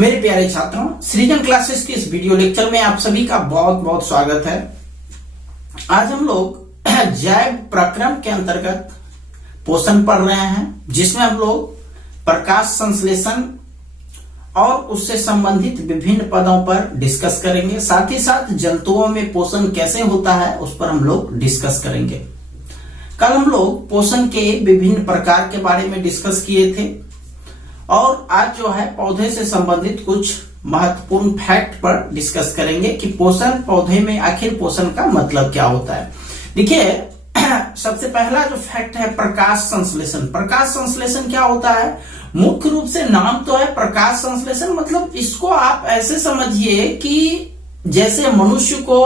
मेरे प्यारे छात्रों, सृजन क्लासेस के इस वीडियो लेक्चर में आप सभी का बहुत बहुत स्वागत है। आज हम लोग जैव प्रक्रम के अंतर्गत पोषण पढ़ रहे हैं, जिसमें हम लोग प्रकाश संश्लेषण और उससे संबंधित विभिन्न पदों पर डिस्कस करेंगे। साथ ही साथ जंतुओं में पोषण कैसे होता है उस पर हम लोग डिस्कस करेंगे। कल हम लोग पोषण के विभिन्न प्रकार के बारे में डिस्कस किए थे और आज जो है पौधे से संबंधित कुछ महत्वपूर्ण फैक्ट पर डिस्कस करेंगे कि पोषण पौधे में आखिर पोषण का मतलब क्या होता है। देखिए, सबसे पहला जो फैक्ट है प्रकाश संश्लेषण। प्रकाश संश्लेषण क्या होता है? मुख्य रूप से नाम तो है प्रकाश संश्लेषण, मतलब इसको आप ऐसे समझिए कि जैसे मनुष्य को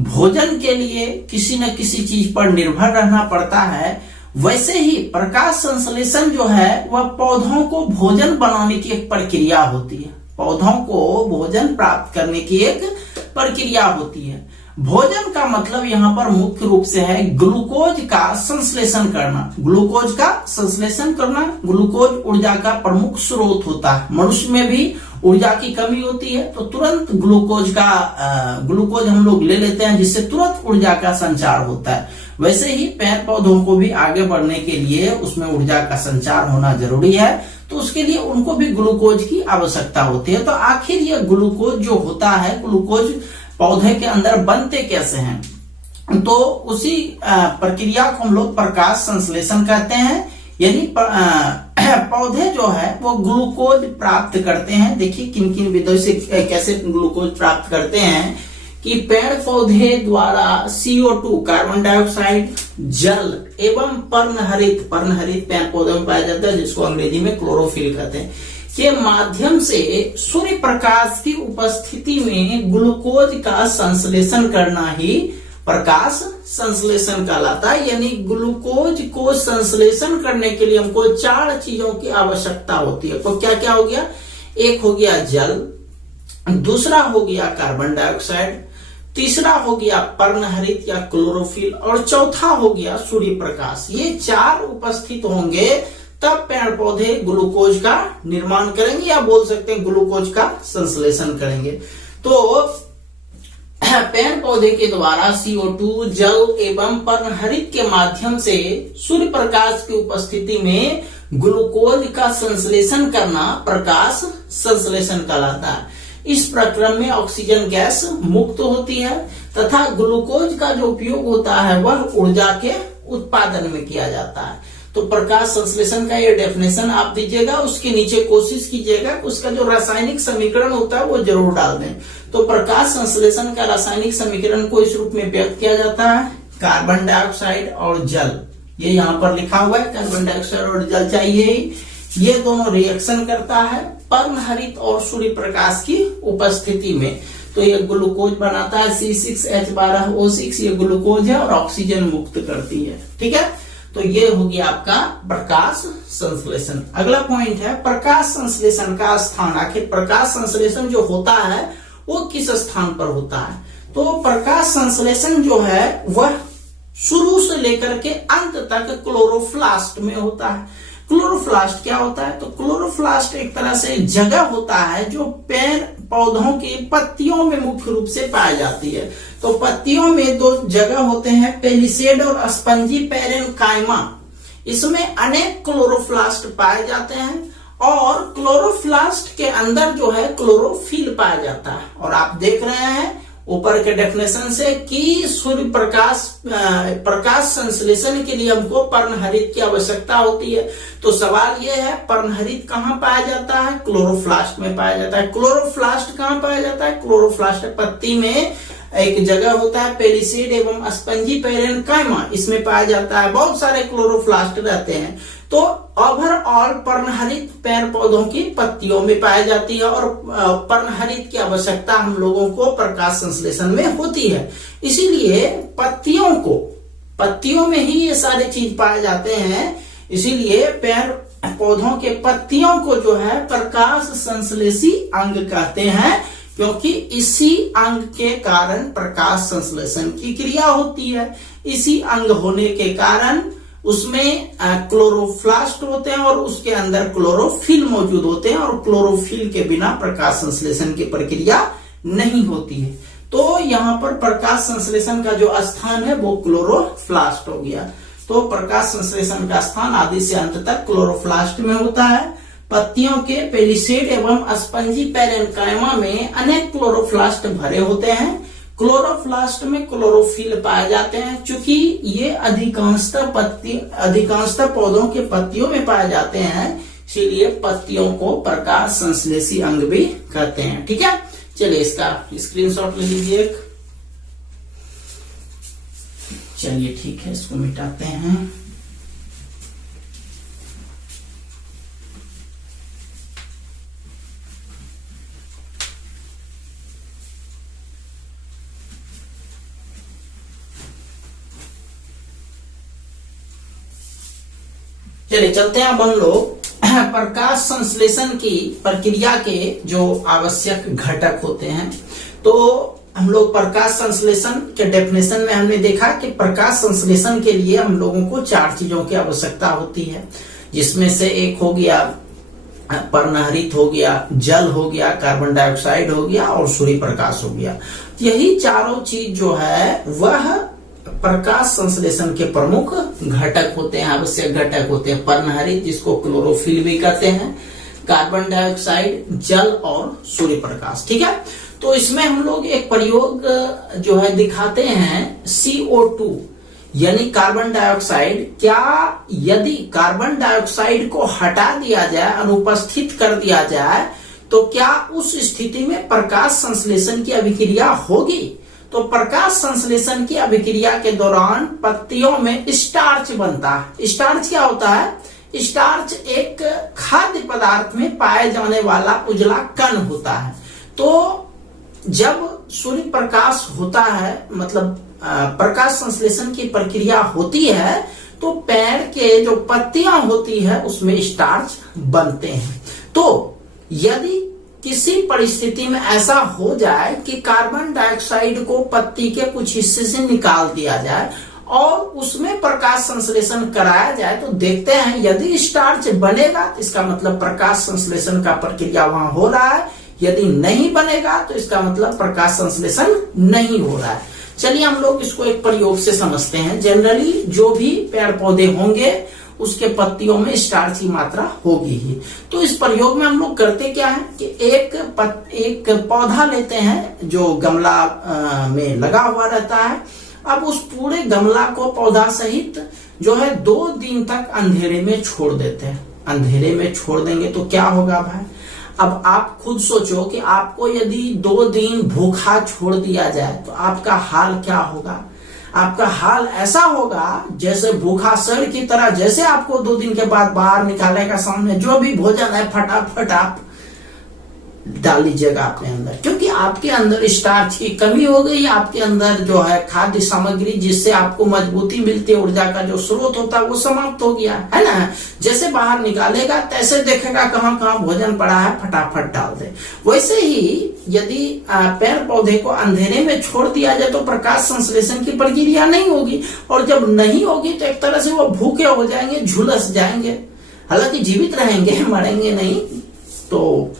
भोजन के लिए किसी न किसी चीज पर निर्भर रहना पड़ता है, वैसे ही प्रकाश संश्लेषण जो है वह पौधों को भोजन बनाने की एक प्रक्रिया होती है। पौधों को भोजन प्राप्त करने की एक प्रक्रिया होती है। भोजन का मतलब यहाँ पर मुख्य रूप से है ग्लूकोज का संश्लेषण करना। ग्लूकोज का संश्लेषण करना, ग्लूकोज ऊर्जा का प्रमुख स्रोत होता है। मनुष्य में भी ऊर्जा की कमी होती है तो तुरंत ग्लूकोज हम लोग ले लेते हैं, जिससे तुरंत ऊर्जा का संचार होता है। वैसे ही पेड़ पौधों को भी आगे बढ़ने के लिए उसमें ऊर्जा का संचार होना जरूरी है, तो उसके लिए उनको भी ग्लूकोज की आवश्यकता होती है। तो आखिर ये ग्लूकोज जो होता है, ग्लूकोज पौधे के अंदर बनते कैसे हैं, तो उसी प्रक्रिया को हम लोग प्रकाश संश्लेषण कहते हैं। यानी पौधे जो है वो ग्लूकोज प्राप्त करते हैं। देखिए किन किन विधियों से कैसे ग्लूकोज प्राप्त करते हैं कि पेड़ पौधे द्वारा CO2 कार्बन डाइऑक्साइड, जल एवं पर्णहरित पेड़ पौधों में पाया जाता है, जिसको अंग्रेजी में क्लोरोफिल कहते हैं, के माध्यम से सूर्य प्रकाश की उपस्थिति में ग्लूकोज का संश्लेषण करना ही प्रकाश संश्लेषण कहलाता है। यानी ग्लूकोज को संश्लेषण करने के लिए हमको 4 चीजों की आवश्यकता होती है। तो क्या क्या हो गया? एक हो गया जल, दूसरा हो गया कार्बन डाइऑक्साइड, तीसरा हो गया पर्णहरित या क्लोरोफिल और चौथा हो गया सूर्य प्रकाश। ये 4 उपस्थित होंगे तब पेड़ पौधे ग्लूकोज का निर्माण करेंगे, या बोल सकते हैं ग्लूकोज का संश्लेषण करेंगे। तो पेड़ पौधे के द्वारा CO2, जल एवं पर्णहरित के माध्यम से सूर्य प्रकाश की उपस्थिति में ग्लूकोज का संश्लेषण करना प्रकाश संश्लेषण कहलाता है। इस प्रक्रम में ऑक्सीजन गैस मुक्त होती है तथा ग्लूकोज का जो उपयोग होता है वह ऊर्जा के उत्पादन में किया जाता है। तो प्रकाश संश्लेषण का ये डेफिनेशन आप दीजिएगा, उसके नीचे कोशिश कीजिएगा उसका जो रासायनिक समीकरण होता है वो जरूर डाल दें। तो प्रकाश संश्लेषण का रासायनिक समीकरण को इस रूप में व्यक्त किया जाता है, कार्बन डाइऑक्साइड और जल। ये यहाँ पर लिखा हुआ है, कार्बन डाइऑक्साइड और जल चाहिए। ये दोनों रिएक्शन करता है पर्णहरित और सूर्य प्रकाश की उपस्थिति में, तो ये ग्लूकोज बनाता है C6H12O6। ये ग्लूकोज है और ऑक्सीजन मुक्त करती है। ठीक है, तो ये हो गया आपका प्रकाश संश्लेषण। अगला पॉइंट है प्रकाश संश्लेषण का स्थान। आखिर प्रकाश संश्लेषण जो होता है वो किस स्थान पर होता है? तो प्रकाश संश्लेषण जो है वह शुरू से लेकर के अंत तक क्लोरोप्लास्ट में होता है। क्लोरोप्लास्ट क्या होता है? तो क्लोरोप्लास्ट एक तरह से जगह होता है जो पेड़ पौधों की पत्तियों में मुख्य रूप से पाई जाती है। तो पत्तियों में 2 जगह होते हैं, पेलिसेड और स्पंजी पैरेन्काइमा। इसमें अनेक क्लोरोप्लास्ट पाए जाते हैं और क्लोरोप्लास्ट के अंदर जो है क्लोरोफिल पाया जाता है। और आप देख रहे हैं ऊपर के डेफिनेशन से कि सूर्य प्रकाश संश्लेषण के लिए हमको पर्णहरित की आवश्यकता होती है। तो सवाल यह है पर्णहरित कहाँ पाया जाता है? क्लोरोप्लास्ट में पाया जाता है। क्लोरोप्लास्ट कहाँ पाया जाता है? क्लोरोप्लास्ट पत्ती में एक जगह होता है पेलिसेड एवं स्पंजी पैरेन्काइमा, इसमें पाया जाता है। बहुत सारे क्लोरोप्लास्ट रहते हैं। तो ओवरऑल पर्णहरित पेड़ पौधों की पत्तियों में पाई जाती है और पर्णहरित की आवश्यकता हम लोगों को प्रकाश संश्लेषण में होती है। इसीलिए पत्तियों में ही ये सारे चीज पाए जाते हैं। इसीलिए पेड़ पौधों के पत्तियों को जो है प्रकाश संश्लेषी अंग कहते हैं, क्योंकि इसी अंग के कारण प्रकाश संश्लेषण की क्रिया होती है। इसी अंग होने के कारण उसमें क्लोरोप्लास्ट होते हैं और उसके अंदर क्लोरोफिल मौजूद होते हैं, और क्लोरोफिल के बिना प्रकाश संश्लेषण की प्रक्रिया नहीं होती है। तो यहाँ पर प्रकाश संश्लेषण का जो स्थान है वो क्लोरोप्लास्ट हो गया। तो प्रकाश संश्लेषण का स्थान आदि से अंत तक क्लोरोप्लास्ट में होता है। पत्तियों के पेलिसेड एवं स्पंजी पैरेन्काइमा में अनेक क्लोरोप्लास्ट भरे होते हैं। क्लोरोप्लास्ट में क्लोरोफिल पाए जाते हैं। चूंकि ये अधिकांशतः पौधों के पत्तियों में पाए जाते हैं, इसीलिए पत्तियों को प्रकाश संश्लेषी अंग भी कहते हैं। ठीक है, चलिए इसका स्क्रीनशॉट ले लीजिए एक। चलिए ठीक है, इसको मिटाते हैं। चलिए चलते हैं अब हम लोग प्रकाश संश्लेषण की प्रक्रिया के जो आवश्यक घटक होते हैं। तो हम लोग प्रकाश संश्लेषण के डेफिनेशन में हमने देखा कि प्रकाश संश्लेषण के लिए हम लोगों को 4 चीजों की आवश्यकता होती है, जिसमें से एक हो गया पर्णहरित हो गया, जल हो गया, कार्बन डाइऑक्साइड हो गया और सूर्य प्रकाश हो गया। यही चारों चीज जो है वह प्रकाश संश्लेषण के प्रमुख घटक होते हैं, आवश्यक घटक होते हैं। पर्णहरित जिसको क्लोरोफिल भी कहते हैं, कार्बन डाइऑक्साइड, जल और सूर्य प्रकाश। ठीक है, तो इसमें हम लोग एक प्रयोग जो है दिखाते हैं CO2 यानी कार्बन डाइऑक्साइड। क्या यदि कार्बन डाइऑक्साइड को हटा दिया जाए, अनुपस्थित कर दिया जाए, तो क्या उस स्थिति में प्रकाश संश्लेषण की अभिक्रिया होगी? तो प्रकाश संश्लेषण की अभिक्रिया के दौरान पत्तियों में स्टार्च बनता है। स्टार्च क्या होता है? स्टार्च एक खाद्य पदार्थ में पाए जाने वाला उजला कण होता है। तो जब सूर्य प्रकाश होता है, मतलब प्रकाश संश्लेषण की प्रक्रिया होती है, तो पेड़ के जो पत्तियां होती है उसमें स्टार्च बनते हैं। तो यदि किसी परिस्थिति में ऐसा हो जाए कि कार्बन डाइऑक्साइड को पत्ती के कुछ हिस्से से निकाल दिया जाए और उसमें प्रकाश संश्लेषण कराया जाए, तो देखते हैं यदि स्टार्च बनेगा तो इसका मतलब प्रकाश संश्लेषण का प्रक्रिया वहां हो रहा है, यदि नहीं बनेगा तो इसका मतलब प्रकाश संश्लेषण नहीं हो रहा है। चलिए हम लोग इसको एक प्रयोग से समझते हैं। जनरली जो भी पेड़ पौधे होंगे उसके पत्तियों में स्टार्च की मात्रा होगी ही। तो इस प्रयोग में हम लोग करते क्या है कि एक पौधा लेते हैं जो गमला में लगा हुआ रहता है। अब उस पूरे गमला को पौधा सहित जो है 2 दिन तक अंधेरे में छोड़ देते हैं। अंधेरे में छोड़ देंगे तो क्या होगा भाई? अब आप खुद सोचो कि आपको यदि 2 दिन भूखा छोड़ दिया जाए तो आपका हाल क्या होगा? आपका हाल ऐसा होगा जैसे भूखा सर की तरह, जैसे आपको 2 दिन के बाद बाहर निकालेगा, सामने जो भी भोजन है फटाफट आप डाल लीजिएगा अपने अंदर, क्योंकि आपके अंदर स्टार्च की कमी हो गई। आपके अंदर जो है खाद्य सामग्री जिससे आपको मजबूती मिलती है, ऊर्जा का जो स्रोत होता है वो समाप्त हो गया है ना। जैसे बाहर निकालेगा तैसे देखेगा कहाँ कहाँ भोजन पड़ा है, फटाफट डाल दे। वैसे ही यदि पेड़ पौधे को अंधेरे में छोड़ दिया जाए तो प्रकाश संश्लेषण की प्रक्रिया नहीं होगी, और जब नहीं होगी तो एक तरह से वो भूखे हो जाएंगे, झुलस जाएंगे। हालांकि जीवित रहेंगे, मरेंगे नहीं। तो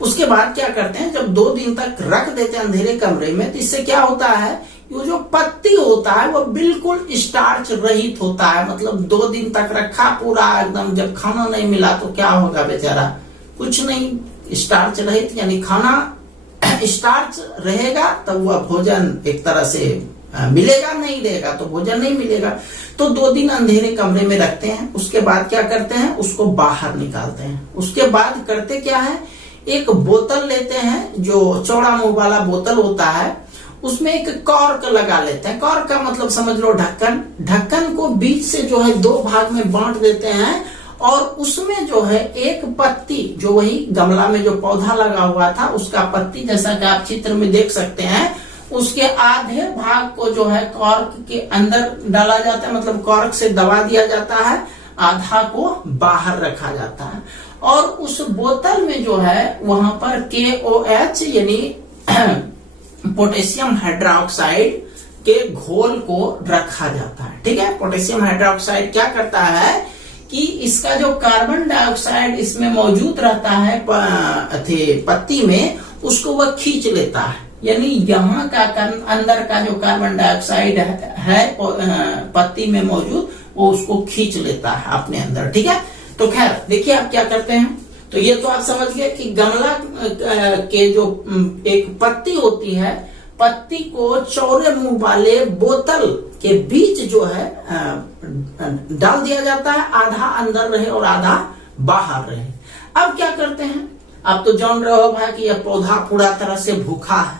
उसके बाद क्या करते हैं, जब 2 दिन तक रख देते हैं अंधेरे कमरे में, तो इससे क्या होता है, ये जो पत्ती होता है वो बिल्कुल स्टार्च रहित होता है। मतलब 2 दिन तक रखा पूरा एकदम, जब खाना नहीं मिला तो क्या होगा बेचारा? कुछ नहीं, स्टार्च रहित यानी खाना स्टार्च रहेगा तब वह भोजन एक तरह से मिलेगा, नहीं रहेगा तो भोजन नहीं मिलेगा। तो 2 दिन अंधेरे कमरे में रखते हैं। उसके बाद क्या करते हैं, उसको बाहर निकालते हैं। उसके बाद करते क्या है, एक बोतल लेते हैं जो चौड़ा मुंह वाला बोतल होता है, उसमें एक कॉर्क लगा लेते हैं। कॉर्क का मतलब समझ लो ढक्कन। ढक्कन को बीच से जो है 2 भाग में बांट देते हैं, और उसमें जो है एक पत्ती, जो वही गमला में जो पौधा लगा हुआ था उसका पत्ती, जैसा कि आप चित्र में देख सकते हैं, उसके आधे भाग को जो है कॉर्क के अंदर डाला जाता है, मतलब कॉर्क से दबा दिया जाता है, आधा को बाहर रखा जाता है। और उस बोतल में जो है वहां पर KOH यानी पोटेशियम हाइड्रोक्साइड के घोल को रखा जाता है। ठीक है, पोटेशियम हाइड्रोक्साइड क्या करता है कि इसका जो कार्बन डाइऑक्साइड इसमें मौजूद रहता है पत्ती में, उसको वह खींच लेता है। यानी यहाँ का अंदर का जो कार्बन डाइऑक्साइड है पत्ती में मौजूद, वो उसको खींच लेता है अपने अंदर। ठीक है, तो खैर देखिए आप क्या करते हैं। तो ये तो आप समझ गए कि गमला के जो एक पत्ती होती है, पत्ती को चौड़े मुंह वाले बोतल के बीच जो है डाल दिया जाता है, आधा अंदर रहे और आधा बाहर रहे। अब क्या करते हैं, आप तो जान रहे हो भाई कि यह पौधा पूरा तरह से भूखा है,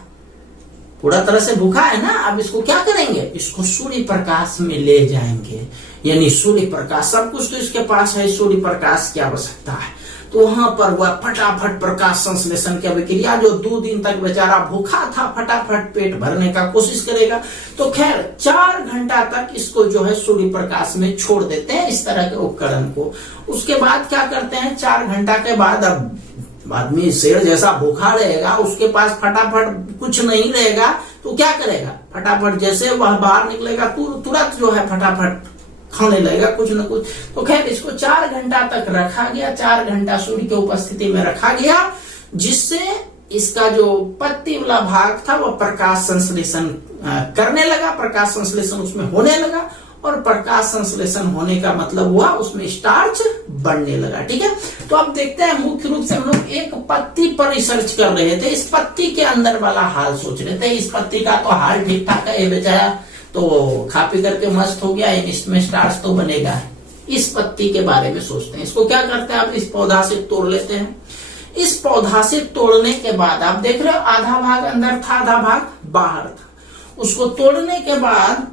पूरा तरह से भूखा है ना। अब इसको क्या करेंगे, इसको सूर्य प्रकाश में ले जाएंगे। यानी सूर्य प्रकाश, सब कुछ तो इसके पास है, सूर्य प्रकाश की आवश्यकता है। तो वहां पर वह फटाफट प्रकाश संश्लेषण की अभिक्रिया, जो 2 दिन तक बेचारा भूखा था, फटाफट पेट भरने का कोशिश करेगा। तो खैर 4 घंटा तक इसको जो है सूर्य प्रकाश में छोड़ देते हैं, इस तरह के उपकरण को। उसके बाद क्या करते हैं, 4 घंटा के बाद अब आदमी शेर जैसा भूखा रहेगा, उसके पास फटाफट कुछ नहीं रहेगा, तो क्या करेगा, फटाफट जैसे वह बाहर निकलेगा तुरंत जो है फटाफट खाने लगेगा कुछ न कुछ। तो खैर इसको 4 घंटा तक रखा गया, 4 घंटा सूर्य की उपस्थिति में रखा गया, जिससे इसका जो पत्ती वाला भाग था वह प्रकाश संश्लेषण करने लगा, प्रकाश संश्लेषण उसमें होने लगा, और प्रकाश संश्लेषण होने का मतलब हुआ उसमें स्टार्च बनने लगा। ठीक है, तो अब देखते हैं, मुख्य रूप से हम लोग एक पत्ती पर रिसर्च कर रहे थे, इस पत्ती के अंदर वाला हाल सोच रहे थे। इस पत्ती का तो हाल ठीक ठाक है, ये बेचारा तो खा पी करके मस्त हो गया, इसमें स्टार्च तो बनेगा। इस पत्ती के बारे में सोचते हैं, इसको क्या करते हैं, आप इस पौधा से तोड़ लेते हैं। इस पौधा से तोड़ने के बाद आप देख रहे हो आधा भाग अंदर था, आधा भाग बाहर था। उसको तोड़ने के बाद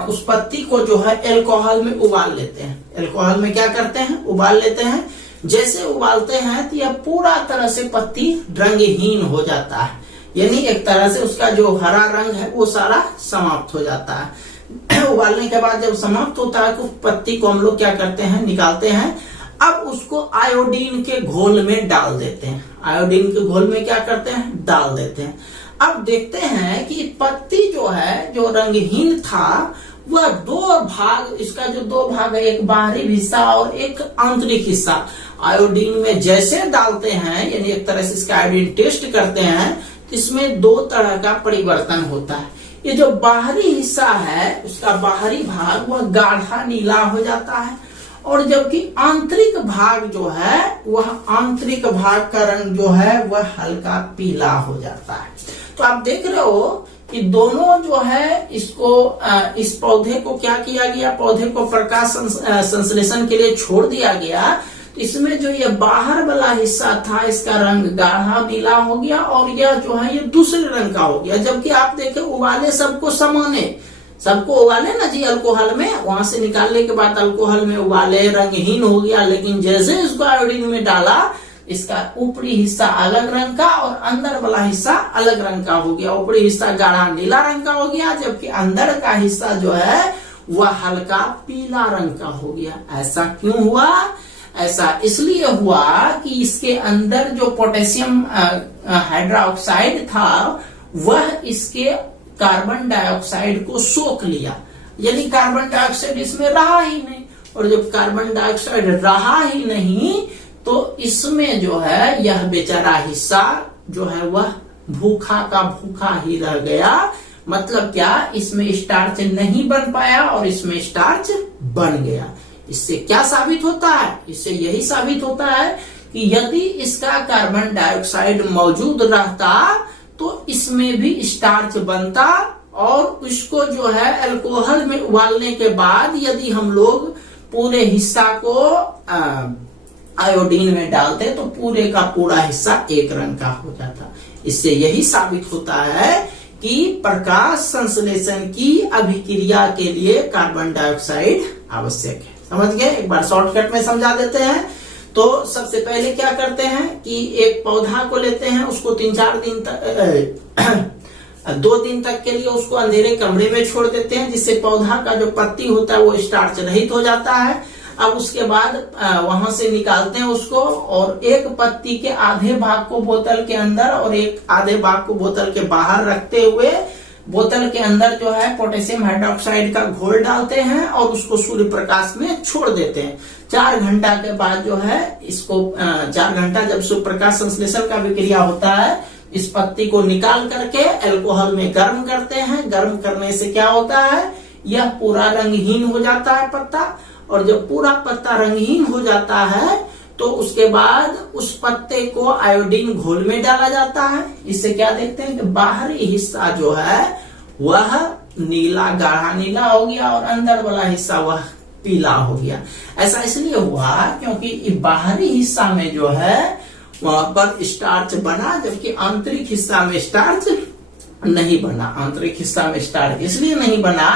उस पत्ती को जो है अल्कोहल में उबाल लेते हैं। अल्कोहल में क्या करते हैं, उबाल लेते हैं। जैसे उबालते हैं तो यह पूरा तरह से पत्ती रंगहीन हो जाता है, यानी एक तरह से उसका जो हरा रंग है वो सारा समाप्त हो जाता है। उबालने के बाद जब समाप्त होता है तो पत्ती को हम लोग क्या करते हैं, निकालते हैं। अब उसको आयोडीन के घोल में डाल देते हैं। आयोडीन के घोल में क्या करते हैं, डाल देते हैं। अब देखते हैं कि पत्ती जो है, जो रंगहीन था, वह 2 भाग, इसका जो 2 भाग है, एक बाहरी हिस्सा और एक आंतरिक हिस्सा, आयोडीन में जैसे डालते हैं, यानी एक तरह से इसका आयोडीन टेस्ट करते हैं, इसमें 2 तरह का परिवर्तन होता है। ये जो बाहरी हिस्सा है, उसका बाहरी भाग वह गाढ़ा नीला हो जाता है, और जबकि आंतरिक भाग जो है, वह आंतरिक भाग का रंग जो है वह हल्का पीला हो जाता है। तो आप देख रहे हो कि दोनों जो है इसको इस पौधे को क्या किया गया, पौधे को प्रकाश संश्लेषण के लिए छोड़ दिया गया। तो इसमें जो ये बाहर वाला हिस्सा था, इसका रंग गाढ़ा नीला हो गया, और यह जो है ये दूसरे रंग का हो गया। जबकि आप देखें उबाले सबको समाने, सबको उबाले ना जी अल्कोहल में, वहां से निकालने के बाद अल्कोहल में उबाले, रंगहीन हो गया। लेकिन जैसे इसको आयोडीन में डाला, इसका ऊपरी हिस्सा अलग रंग का और अंदर वाला हिस्सा अलग रंग का हो गया। ऊपरी हिस्सा गाढ़ा नीला रंग का हो गया, जबकि अंदर का हिस्सा जो है वह हल्का पीला रंग का हो गया। ऐसा क्यों हुआ? ऐसा इसलिए हुआ कि इसके अंदर जो पोटेशियम हाइड्रोक्साइड था, वह इसके कार्बन डाइऑक्साइड को सोख लिया, यानी कार्बन डाइऑक्साइड इसमें रहा ही नहीं। और जब कार्बन डाइऑक्साइड रहा ही नहीं, तो इसमें जो है यह बेचारा हिस्सा जो है वह भूखा का भूखा ही रह गया। मतलब क्या, इसमें स्टार्च नहीं बन पाया और इसमें स्टार्च बन गया। इससे क्या साबित होता है? इससे यही साबित होता है कि यदि इसका कार्बन डाइऑक्साइड मौजूद रहता तो इसमें भी स्टार्च बनता, और इसको जो है अल्कोहल में उबालने के बाद यदि हम लोग पूरे हिस्सा को आयोडीन में डालते तो पूरे का पूरा हिस्सा एक रंग का हो जाता। इससे यही साबित होता है कि प्रकाश संश्लेषण की अभिक्रिया के लिए कार्बन डाइऑक्साइड आवश्यक है। समझ गए? एक बार शॉर्टकट में समझा देते हैं। तो सबसे पहले क्या करते हैं कि एक पौधा को लेते हैं, उसको 3-4 दिन तक 2 दिन तक के लिए उसको अंधेरे कमरे में छोड़ देते हैं, जिससे पौधा का जो पत्ती होता है वो स्टार्च रहित हो जाता है। अब उसके बाद वहां से निकालते हैं उसको, और एक पत्ती के आधे भाग को बोतल के अंदर और एक आधे भाग को बोतल के बाहर रखते हुए बोतल के अंदर जो है पोटेशियम हाइड्रोक्साइड का घोल डालते हैं और उसको सूर्य प्रकाश में छोड़ देते हैं। 4 घंटा के बाद जो है इसको 4 घंटा जब सूर्य प्रकाश संश्लेषण का विक्रिया होता है, इस पत्ती को निकाल करके अल्कोहल में गर्म करते हैं। गर्म करने से क्या होता है, यह पूरा रंगहीन हो जाता है पत्ता, और जब पूरा पत्ता रंगहीन हो जाता है तो उसके बाद उस पत्ते को आयोडीन घोल में डाला जाता है। इससे क्या देखते हैं कि बाहरी हिस्सा जो है वह नीला, गाढ़ा नीला हो गया और अंदर वाला हिस्सा वह पीला हो गया। ऐसा इसलिए हुआ क्योंकि बाहरी हिस्सा में जो है वहां पर स्टार्च बना, जबकि आंतरिक हिस्सा में स्टार्च नहीं बना। आंतरिक हिस्सा में स्टार्च इसलिए नहीं बना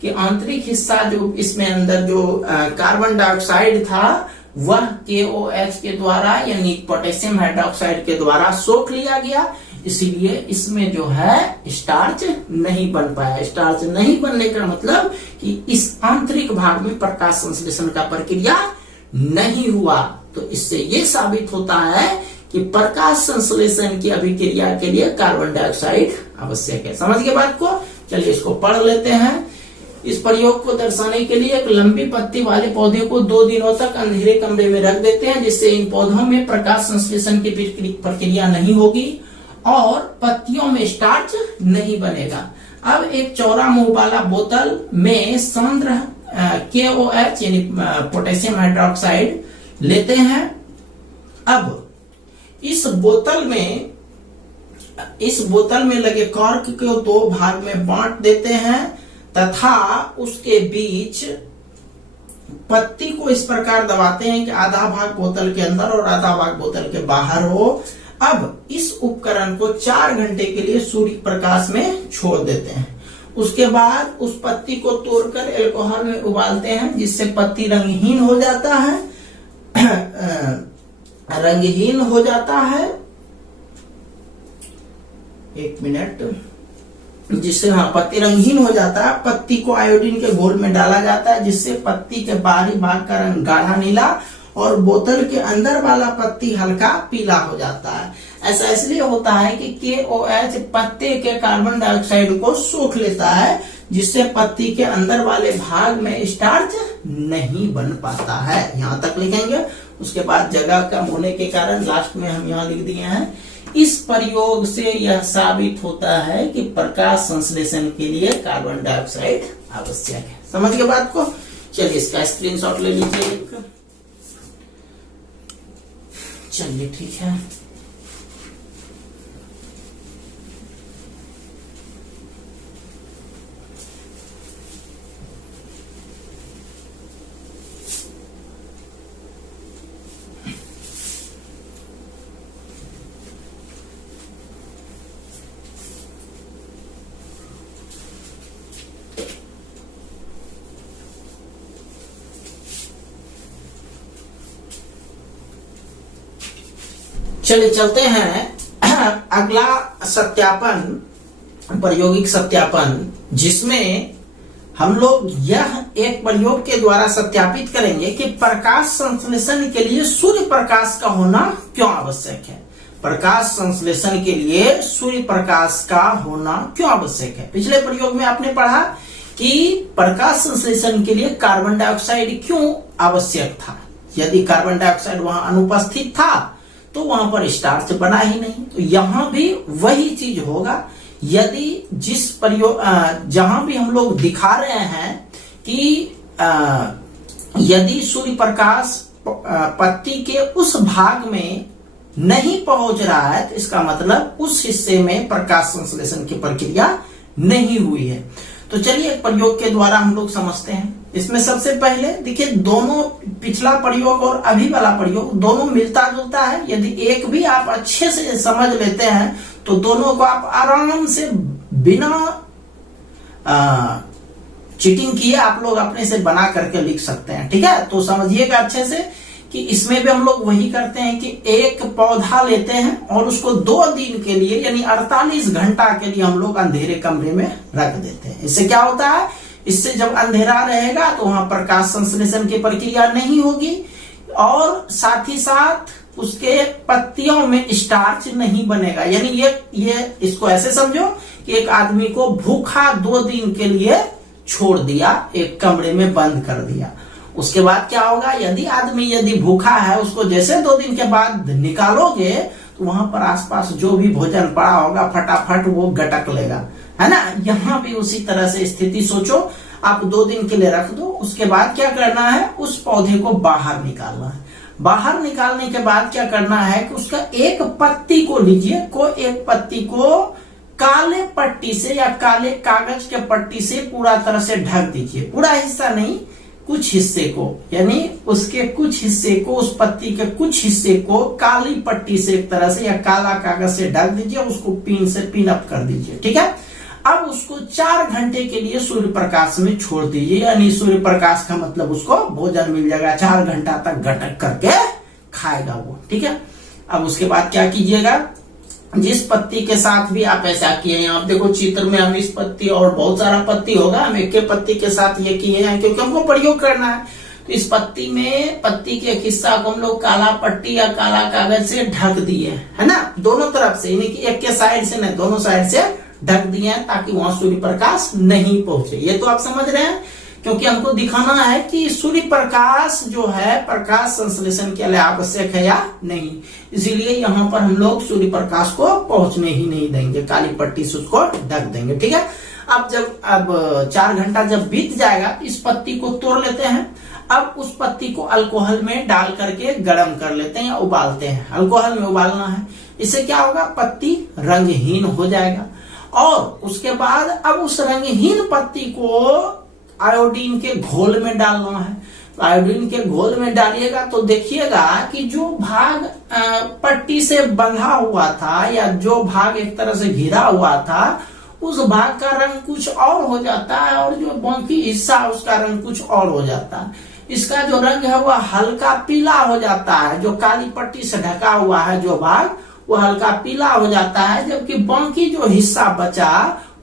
कि आंतरिक हिस्सा जो इसमें अंदर जो कार्बन डाइऑक्साइड था वह KOH के द्वारा यानी पोटेशियम हाइड्रोक्साइड के द्वारा सोख लिया गया, इसीलिए इसमें जो है स्टार्च नहीं बन पाया। स्टार्च नहीं बनने का मतलब कि इस आंतरिक भाग में प्रकाश संश्लेषण का प्रक्रिया नहीं हुआ। तो इससे ये साबित होता है कि प्रकाश संश्लेषण की अभिक्रिया के लिए कार्बन डाइऑक्साइड आवश्यक है। समझ गए बात को? चलिए इसको पढ़ लेते हैं। इस प्रयोग को दर्शाने के लिए एक लंबी पत्ती वाले पौधे को 2 दिनों तक अंधेरे कमरे में रख देते हैं, जिससे इन पौधों में प्रकाश संश्लेषण की प्रक्रिया नहीं होगी और पत्तियों में स्टार्च नहीं बनेगा। अब एक चौड़ा मुंह वाला बोतल में सांद्र KOH यानी पोटेशियम हाइड्रोक्साइड लेते हैं। अब इस बोतल में लगे कॉर्क को 2 भाग में बांट देते हैं तथा उसके बीच पत्ती को इस प्रकार दबाते हैं कि आधा भाग बोतल के अंदर और आधा भाग बोतल के बाहर हो। अब इस उपकरण को 4 घंटे के लिए सूर्य प्रकाश में छोड़ देते हैं। उसके बाद उस पत्ती को तोड़कर अल्कोहल में उबालते हैं, जिससे पत्ती रंगहीन हो जाता है। रंगहीन हो जाता है, 1 मिनट, जिससे पत्ती रंगहीन हो जाता है। पत्ती को आयोडीन के घोल में डाला जाता है, जिससे पत्ती के बाहरी भाग का रंग गाढ़ा नीला और बोतल के अंदर वाला पत्ती हल्का पीला हो जाता है। ऐसा इसलिए होता है कि KOH पत्ते के कार्बन डाइऑक्साइड को सोख लेता है, जिससे पत्ती के अंदर वाले भाग में स्टार्च नहीं बन पाता है। यहां तक लिखेंगे। उसके बाद जगह कम होने के कारण लास्ट में हम यहाँ लिख दिए हैं। इस प्रयोग से यह साबित होता है कि प्रकाश संश्लेषण के लिए कार्बन डाइऑक्साइड आवश्यक है। समझ गए बात को? चलिए इसका स्क्रीनशॉट ले लीजिए। चलिए ठीक है। चलिए चलते हैं अगला सत्यापन, प्रायोगिक सत्यापन, जिसमें हम लोग यह एक प्रयोग के द्वारा सत्यापित करेंगे कि प्रकाश संश्लेषण के लिए सूर्य प्रकाश का होना क्यों आवश्यक है। प्रकाश संश्लेषण के लिए सूर्य प्रकाश का होना क्यों आवश्यक है। पिछले प्रयोग में आपने पढ़ा कि प्रकाश संश्लेषण के लिए कार्बन डाइऑक्साइड क्यों आवश्यक था। यदि कार्बन डाइऑक्साइड वहां अनुपस्थित था तो वहां पर स्टार्च बना ही नहीं। तो यहां भी वही चीज होगा। यदि जिस प्रयोग जहां भी हम लोग दिखा रहे हैं कि यदि सूर्य प्रकाश पत्ती के उस भाग में नहीं पहुंच रहा है, तो इसका मतलब उस हिस्से में प्रकाश संश्लेषण की प्रक्रिया नहीं हुई है। तो चलिए एक प्रयोग के द्वारा हम लोग समझते हैं। इसमें सबसे पहले देखिए, दोनों पिछला प्रयोग और अभी वाला प्रयोग दोनों मिलता जुलता है। यदि एक भी आप अच्छे से समझ लेते हैं तो दोनों को आप आराम से बिना चीटिंग किए आप लोग अपने से बना करके लिख सकते हैं। ठीक है, तो समझिएगा अच्छे से कि इसमें भी हम लोग वही करते हैं कि एक पौधा लेते हैं और उसको 2 दिन के लिए यानी 48 घंटा के लिए हम लोग अंधेरे कमरे में रख देते हैं। इससे क्या होता है, इससे जब अंधेरा रहेगा तो वहां प्रकाश संश्लेषण की प्रक्रिया नहीं होगी और साथ ही साथ उसके पत्तियों में स्टार्च नहीं बनेगा। यानी ये इसको ऐसे समझो कि एक आदमी को भूखा 2 दिन के लिए छोड़ दिया, एक कमरे में बंद कर दिया। उसके बाद क्या होगा, यदि भूखा है, उसको जैसे 2 दिन के बाद निकालोगे तो वहां पर आसपास जो भी भोजन पड़ा होगा फटाफट वो गटक लेगा, है ना। यहाँ भी उसी तरह से स्थिति सोचो, आप 2 दिन के लिए रख दो, उसके बाद क्या करना है, उस पौधे को बाहर निकालना है। बाहर निकालने के बाद क्या करना है कि उसका एक पत्ती को लीजिए, एक पत्ती को काले पट्टी से या काले कागज के पट्टी से पूरा तरह से ढक दीजिए। पूरा हिस्सा नहीं, कुछ हिस्से को, यानी उसके कुछ हिस्से को, उस पत्ती के कुछ हिस्से को काली पट्टी से एक तरह से या काला कागज से ढक दीजिए, उसको पिन से पिन अप कर दीजिए, ठीक है। अब उसको 4 घंटे के लिए सूर्य प्रकाश में छोड़ दीजिए, यानी सूर्य प्रकाश का मतलब उसको भोजन मिल जाएगा, 4 घंटा तक गटक करके खाएगा वो, ठीक है। अब उसके बाद क्या कीजिएगा, जिस पत्ती के साथ भी आप ऐसा किए हैं, आप देखो चित्र में हम इस पत्ती और बहुत सारा पत्ती होगा, हम एक पत्ती के साथ ये किए हैं क्योंकि हमको प्रयोग करना है। तो इस पत्ती में, पत्ती के एक हिस्सा को हम लोग काला पट्टी या काला कागज से ढक दिए, है ना, दोनों तरफ से, यानी कि एक के साइड से नहीं, दोनों साइड से ढक दिए हैं ताकि वहां सूर्य प्रकाश नहीं पहुंचे। ये तो आप समझ रहे हैं, क्योंकि हमको दिखाना है कि सूर्य प्रकाश जो है प्रकाश संश्लेषण के लिए आवश्यक है या नहीं, इसीलिए यहाँ पर हम लोग सूर्य प्रकाश को पहुंचने ही नहीं देंगे, काली पट्टी से उसको ढक देंगे, ठीक है। अब 4 घंटा जब बीत जाएगा, इस पत्ती को तोड़ लेते हैं। अब उस पत्ती को अल्कोहल में डाल करके गर्म कर लेते हैं या उबालते हैं, अल्कोहल में उबालना है। इससे क्या होगा, पत्ती रंगहीन हो जाएगा। और उसके बाद अब उस रंगहीन पत्ती को आयोडीन के घोल में डालना है। तो आयोडीन के घोल में डालिएगा तो देखिएगा कि जो भाग पट्टी से बंधा हुआ था या जो भाग एक तरह से घिरा हुआ था, उस भाग का रंग कुछ और हो जाता है और जो बाकी हिस्सा उसका रंग कुछ और हो जाता है। इसका जो रंग है वह हल्का पीला हो जाता है, जो काली पट्टी से ढका हुआ है जो भाग, वो हल्का पीला हो जाता है, जबकि बाकी जो हिस्सा बचा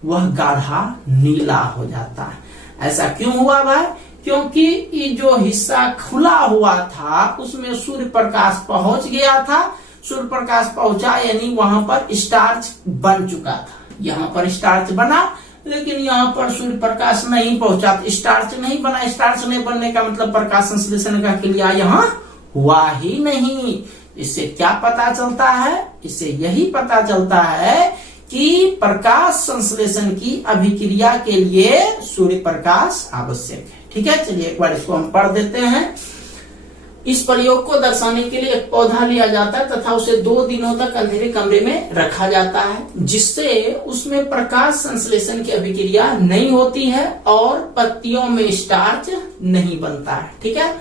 वह गाढ़ा नीला हो जाता है। ऐसा क्यों हुआ भाई, क्योंकि ये जो हिस्सा खुला हुआ था उसमें सूर्य प्रकाश पहुंच गया था। सूर्य प्रकाश पहुंचा यानी वहां पर स्टार्च बन चुका था, यहाँ पर स्टार्च बना, लेकिन यहाँ पर सूर्य प्रकाश नहीं पहुंचा, स्टार्च नहीं बना। स्टार्च नहीं बनने का मतलब प्रकाश संश्लेषण का क्रिया यहाँ हुआ ही नहीं। इससे क्या पता चलता है, इससे यही पता चलता है कि प्रकाश संश्लेषण की अभिक्रिया के लिए सूर्य प्रकाश आवश्यक है, ठीक है। चलिए एक बार इसको हम पढ़ देते हैं। इस प्रयोग को दर्शाने के लिए एक पौधा लिया जाता है तथा उसे 2 दिनों तक अंधेरे कमरे में रखा जाता है, जिससे उसमें प्रकाश संश्लेषण की अभिक्रिया नहीं होती है और पत्तियों में स्टार्च नहीं बनता है, ठीक है।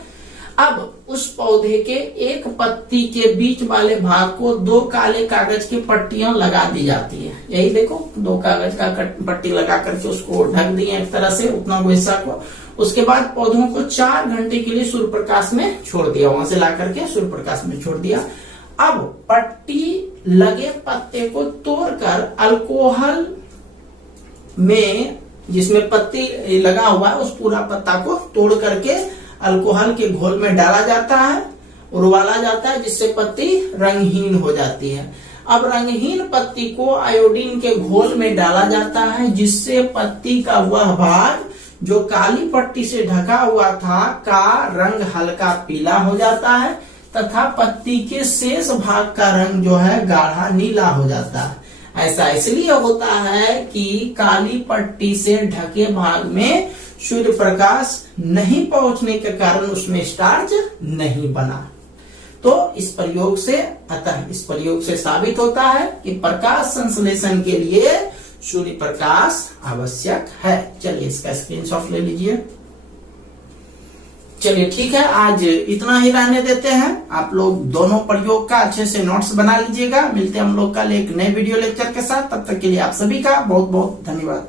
अब उस पौधे के एक पत्ती के बीच वाले भाग को 2 काले कागज की पट्टियां लगा दी जाती है। यही देखो, 2 कागज का पट्टी लगा करके उसको ढक दिए एक तरह से, उतना हिस्सा को। उसके बाद पौधों को 4 घंटे के लिए सूर्य प्रकाश में छोड़ दिया, वहां से ला करके सूर्य प्रकाश में छोड़ दिया। अब पट्टी लगे पत्ते को तोड़कर अल्कोहल में, जिसमें पत्ती लगा हुआ है, उस पूरा पत्ता को तोड़ करके अल्कोहल के घोल में डाला जाता है और उबाला जाता है, जिससे पत्ती रंगहीन हो जाती है। अब रंगहीन पत्ती को आयोडीन के घोल में डाला जाता है, जिससे पत्ती का वह भाग जो काली पट्टी से ढका हुआ था का रंग हल्का पीला हो जाता है तथा पत्ती के शेष भाग का रंग जो है गाढ़ा नीला हो जाता है। ऐसा इसलिए होता है कि काली पट्टी से ढके भाग में सूर्य प्रकाश नहीं पहुंचने के कारण उसमें स्टार्च नहीं बना। तो इस प्रयोग से साबित होता है कि प्रकाश संश्लेषण के लिए सूर्य प्रकाश आवश्यक है। चलिए इसका स्क्रीनशॉट ले लीजिए। चलिए ठीक है, आज इतना ही रहने देते हैं। आप लोग दोनों प्रयोग का अच्छे से नोट्स बना लीजिएगा। मिलते हैं हम लोग कल एक नए वीडियो लेक्चर के साथ। तब तक के लिए आप सभी का बहुत बहुत धन्यवाद।